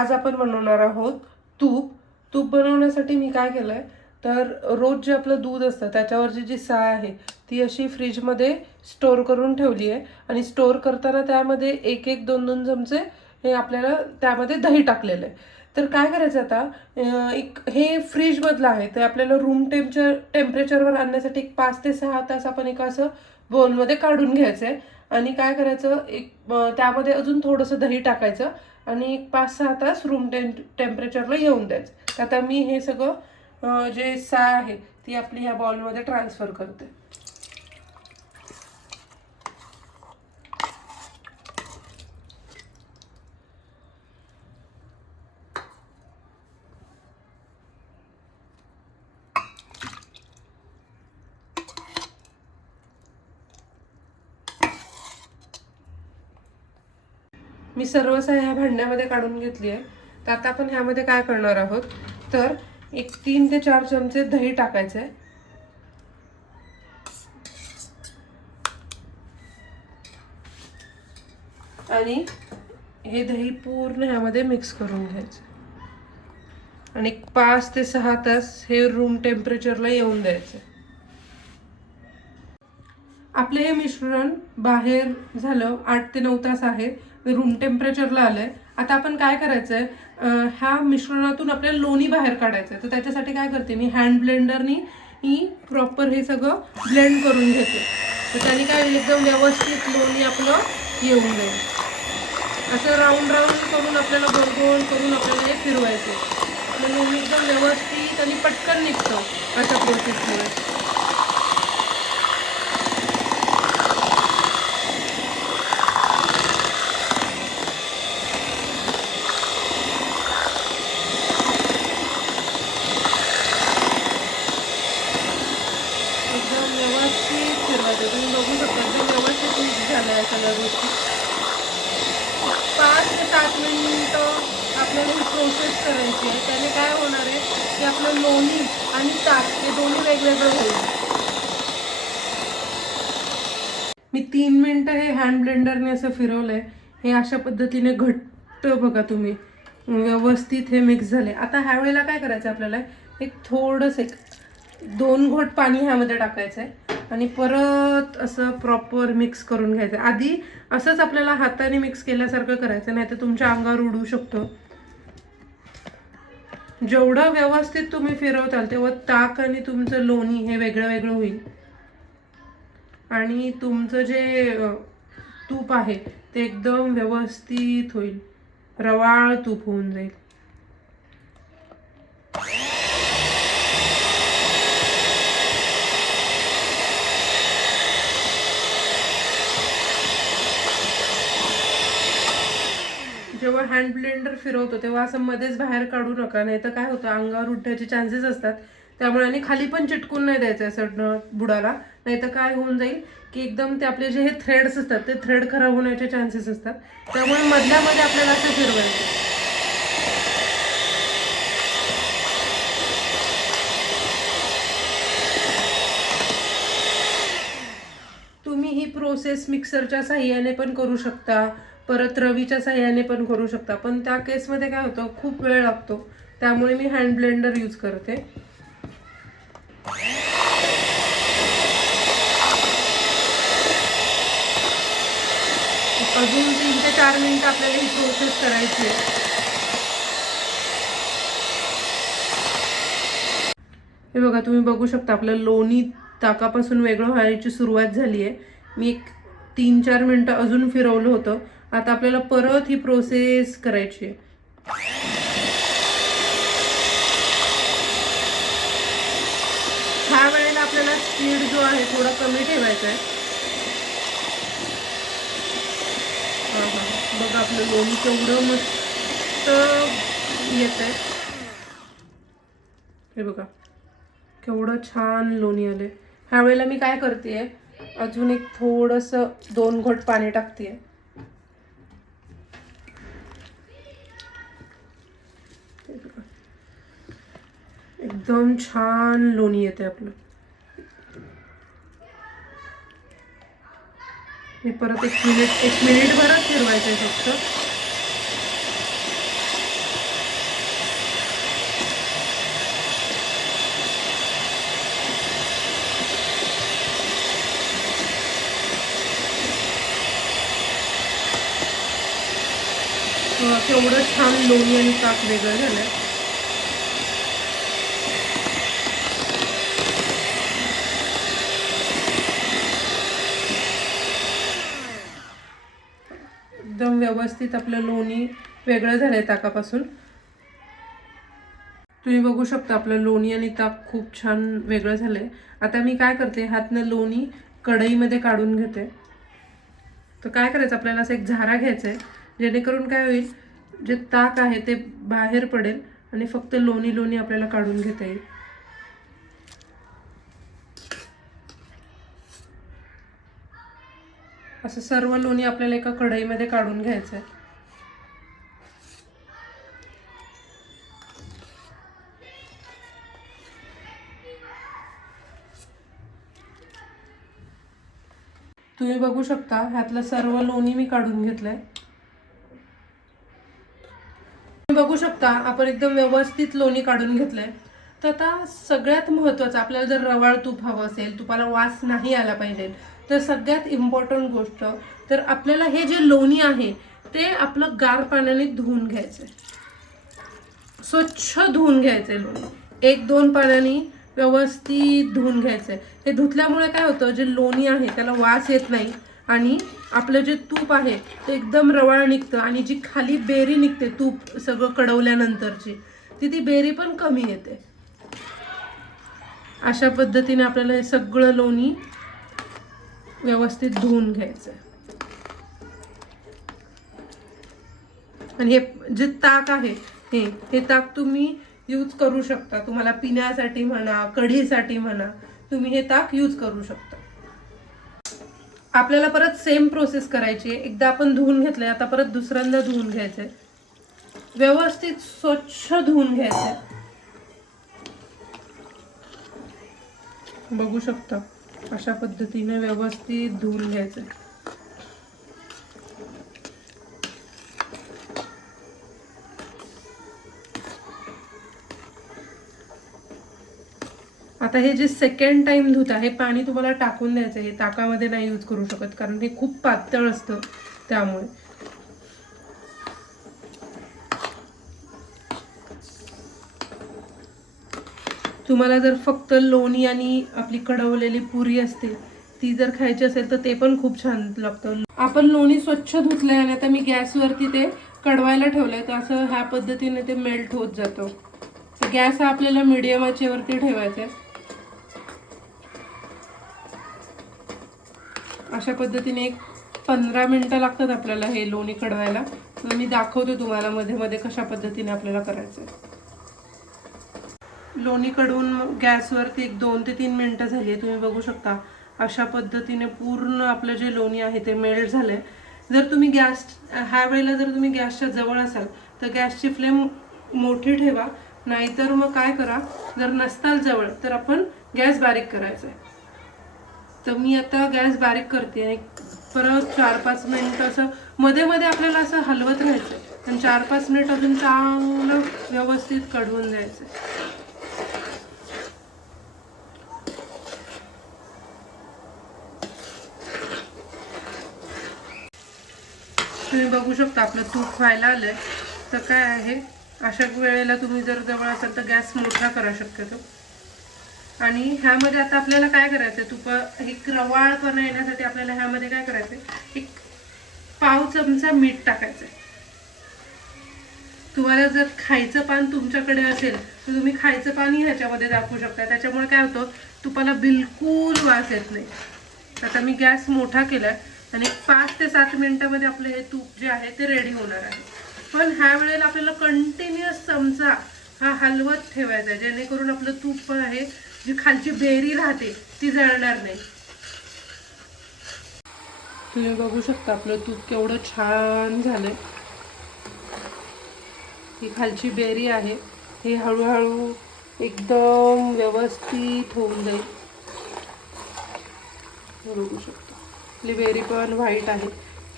आज आपण बनवणार आहोत तूप. तूप बनवण्यासाठी मी काय केलंय, तर रोज जे आपलं दूध असतं त्याच्यावरची जी साय आहे ती अशी फ्रीजमध्ये स्टोर करून ठेवली आहे. आणि स्टोर करताना त्यामध्ये एक एक दोन दोन चमचे हे आपल्याला त्यामध्ये दही टाकलेलं आहे. तर काय करायचं आता, एक हे फ्रीजमधलं आहे तर आपल्याला रूम टेम्परेचरवर आणण्यासाठी एक 5 ते 6 तास आपण एक असं बोलमध्ये काढून घ्यायचं आहे. आणि काय करायचं, त्यामध्ये अजून थोडंसं दही टाकायचं आणि एक 5-6 तास रूम टेम्परेचरला येऊन द्यायचं. आता मी हे सगळं जे साय आहे ती आपली ह्या बॉलमध्ये ट्रान्सफर करते. मी सर्व साय ह्या भांड्यामध्ये काढून घेतली आहे. तर आता आपण ह्यामध्ये काय करणार आहोत, तर एक 3 ते 4 चमचे दही टाकायचे आहे. आणि हे दही पूर्ण ह्यामध्ये मिक्स करून घ्यायचं आणि 5 ते 6 तास हे रूम टेम्परेचरला येऊन द्यायचं. आपले हे मिश्रण बाहेर झालं 8 ते 9 तास आहे, रूम टेम्परेचरला आलंय. आता आपण काय करायचंय, ह्या मिश्रणातून आपल्याला लोणी बाहेर काढायचंय. तर त्याच्यासाठी काय करते, मी हँड ब्लेंडरनी प्रॉपर हे सगळं ब्लेंड करून घेते. तर त्याने काय एकदम व्यवस्थित लोणी आपलं येऊन जाईल. असं राऊंड राऊंड करून आपल्याला गोल गोल करून आपल्याला हे फिरवायचं. आपलं लोणी एकदम व्यवस्थित आणि पटकन निघतं अशा प्रोसेसमुळे. एकदम व्यवस्थित फिरवायचं. तुम्ही बघू शकता एकदम व्यवस्थित मिक्स झालं आहे सगळ्या गोष्टी. 5 ते 7 मिनिटं आपल्याला ही प्रोसेस करायची आहे. त्याने काय होणार आहे की आपलं लोणी आणि ताक हे दोन्ही वेगवेगळं होईल. मी 3 मिनिटं हे हँड ब्लेंडरने असं फिरवलंय. हे अशा पद्धतीने घट्ट बघा तुम्ही व्यवस्थित हे मिक्स झाले. आता ह्या वेळेला काय करायचं आपल्याला, एक थोडंसं 2 घोट पाणी ह्यामध्ये टाकायचं आहे आणि परत असं प्रॉपर मिक्स करून घ्यायचं. आधी असंच आपल्याला हाताने मिक्स केल्यासारखं करायचं, नाही तर तुमच्या अंगावर उडू शकतो. जेवढं व्यवस्थित तुम्ही फिरवताल तेव्हा ताक आणि तुमचं लोणी हे वेगळं वेगळं होईल आणि तुमचं जे तूप आहे ते एकदम व्यवस्थित होईल, रवाळ तूप होऊन जाईल. जेव्हा हँड ब्लेंडर फिरवतो तेव्हा असं मध्येच बाहेर काढू नका, नाही तर काय होतं अंगावर उठण्याचे चान्सेस असतात. त्यामुळे आणि खाली पण चिटकून नाही द्यायचं असं बुडाला, नाही तर काय होऊन जाईल की एकदम ते आपले जे हे थ्रेड्स असतात ते थ्रेड खराब होण्याचे चान्सेस असतात. त्यामुळे मधल्यामध्ये आपल्याला असं फिरवायचं. तुम्ही ही प्रोसेस मिक्सरच्या साह्याने पण करू शकता, परत रवीच्या साह्याने पण करू शकता. पण त्या केसमध्ये काय होतं, खूप वेळ लागतो. त्यामुळे मी हँड ब्लेंडर यूज करते. अजून 3 ते 4 मिनिटं आपल्याला ही प्रोसेस करायची आहे. हे बघा तुम्ही बघू शकता आपलं लोणी ताकापासून वेगळं व्हायची सुरुवात झाली आहे. मी एक 3-4 मिनिटं अजून फिरवलं होतं. आता आपल्याला परत ही प्रोसेस करायची आहे. ह्या वेळेला आपल्याला स्पीड जो आहे थोडा कमी ठेवायचा आहे. बघा आपलं लोणी केवढं मस्त येत आहे. हे बघा केवढं छान लोणी आले. ह्या वेळेला मी काय करते, अजून एक थोडंसं 2 घोट पाणी टाकते. एकदम छान लोणी येते आपलं. हे परत 1 मिनिट भरच फिरवायचं आहे फक्त. केवढं छान लोणी आणि ताक वेगळं झालंय. एकदम व्यवस्थित आपलं लोणी वेगळं झालंय ताकापासून. तुम्ही बघू शकता आपलं लोणी आणि ताक खूप छान वेगळं झालंय. आता मी काय करते, हातनं लोणी कढईमध्ये काढून घेते. तर काय करायचं, आपल्याला असं एक झारा घ्यायचा आहे, जेणेकरून काय होईल, जे ताक आहे ते बाहेर पडेल आणि फक्त लोणी लोणी आपल्याला काढून घेता येईल. असं सर्व लोणी आपल्याला एका कढईमध्ये काढून घ्यायचं आहे. तुम्ही बघू शकता ह्यातलं सर्व लोणी मी काढून घेतलंय. तुम्ही बघू शकता आपण एकदम व्यवस्थित लोणी काढून घेतलंय. तर आता सगळ्यात महत्त्वाचं, आपल्याला जर रवाळ तूप हवं असेल, तुपाला वास नाही आला पाहिजे, तर सगळ्यात इम्पॉर्टंट गोष्ट, तर आपल्याला हे जे लोणी आहे ते आपलं गार पाण्याने धुवून घ्यायचं आहे. स्वच्छ धुवून घ्यायचंय लोणी, 1-2 पाण्याने व्यवस्थित धुवून घ्यायचंय. हे धुतल्यामुळे काय होतं, जे लोणी आहे त्याला वास येत नाही आणि आपलं जे तूप आहे ते एकदम रवाळ निघतं आणि जी खाली बेरी निघते तूप सगळं कडवल्यानंतरची, ती बेरी पण कमी येते. अशा पद्धतीने आपल्याला हे सगळं लोणी व्यवस्थित धुवून घ्यायचंय. आणि हे जे ताक आहे हे ताक तुम्ही यूज करू शकता. तुम्हाला पिण्यासाठी म्हणा, कढीसाठी म्हणा, तुम्ही हे ताक यूज करू शकता. आपल्याला परत सेम प्रोसेस करायची आहे. एकदा आपण धुवून घेतलंय, आता परत दुसऱ्यांदा धुवून घ्यायचंय. व्यवस्थित स्वच्छ धुवून घ्यायचंय. बघू शकता अशा पद्धतीने व्यवस्थित धुवून घ्यायचंय. आता हे जे सेकंड टाइम धुता, हे पाणी तुम्हाला टाकून द्यायचं. हे ताकामध्ये नाही यूज करू शकत, कारण हे खूप पातळ असतं. त्यामुळे तुम्हाला जर फक्त लोणी आणि आपली कढवलेली पुरी असते ती जर खायची असेल तर ते पण खूप छान लागतं. आपण लोणी स्वच्छ धुतलंय आणि आता मी गॅसवरती ते कडवायला ठेवलंय. तर असं ह्या पद्धतीने ते मेल्ट होत जातं. गॅस हा आपल्याला मीडियम आचेवरती ठेवायचा आहे. अशा पद्धतीने एक 15 मिनिटं लागतात आपल्याला हे लोणी कडवायला. मी दाखवते तुम्हाला मध्ये मध्ये कशा पद्धतीने आपल्याला करायचं आहे. लोणी कडवून गॅसवरती एक 2 ते 3 मिनिटं झाली आहे. तुम्ही बघू शकता अशा पद्धतीने पूर्ण आपलं जे लोणी आहे ते मेल्ट झालंय. जर तुम्ही ह्या वेळेला जर तुम्ही गॅसच्या जवळ असाल तर गॅसची फ्लेम मोठी ठेवा. नाहीतर मग काय करा, जर नसताल जवळ तर आपण गॅस बारीक करायचा आहे. तर मी आता गॅस बारीक करते आणि परत 4-5 मिनिटं असं मध्ये मध्ये आपल्याला असं हलवत राहायचं आणि 4-5 मिनिट अजून चांगलं व्यवस्थित कढवून द्यायचं. तुम्ही बघू शकता आपलं तूप व्हायला आलंय. तर काय आहे, अशा वेळेला तुम्ही जर जवळ असाल तर गॅस मोठा करा शक्यतो. आणि ह्यामध्ये आता आपल्याला काय करायचं, तूप एक रवाळपणा येण्यासाठी आपल्याला ह्यामध्ये काय करायचं, एक पाव चमचा मीठ टाकायचं. तुम्हाला जर खायचं पान तुमच्याकडे असेल तर तुम्ही खायचं पानही ह्याच्यामध्ये टाकू शकता. त्याच्यामुळे काय होतं, तुपाला बिलकुल वास येत नाही. आता मी गॅस मोठा केलाय आणि 5 ते 7 मिनिटांमध्ये आपलं हे तूप जे आहे ते रेडी होणार आहे. पण ह्या वेळेला आपल्याला कंटिन्युअस चमचा हा हलवत ठेवायचा, जेणेकरून आपलं तूप आहे जी खालची बेरी राहते ती जळणार नाही. तुम्ही बघू शकता आपलं तूप केवढं छान झालंय. ही खालची बेरी आहे हे हळूहळू एकदम व्यवस्थित होऊन जाईल. बघू शकता आपली बेरी पण व्हाईट आहे.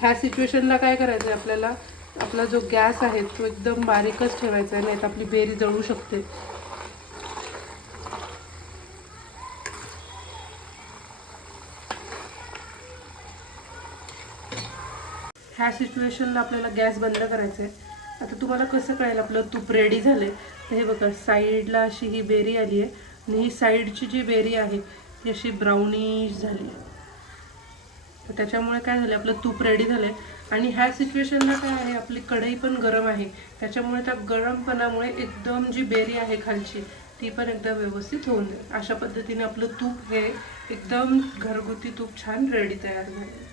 ह्या सिच्युएशनला काय करायचं आहे, आपल्याला आपला जो गॅस आहे तो एकदम बारीकच ठेवायचा आहे, नाही तर आपली बेरी जळू शकते. ह्या सिच्युएशनला आपल्याला गॅस बंद करायचा आहे आता तुम्हाला कसं कळेल आपलं तूप रेडी झाले, तर हे बघा साईडला अशी ही बेरी आली आहे आणि ही साईडची जी बेरी आहे ती अशी ब्राउनिश झाली आहे. तर त्याच्यामुळे काय झालं, आपलं तूप रेडी झालं आहे. आणि ह्या सिच्युएशनला काय आहे, आपली कढई पण गरम आहे, त्याच्यामुळे त्या गरमपणामुळे एकदम जी बेरी आहे खालची ती पण एकदम व्यवस्थित होऊन जाईल. अशा पद्धतीने आपलं तूप हे एकदम घरगुती तूप छान रेडी तयार झालं.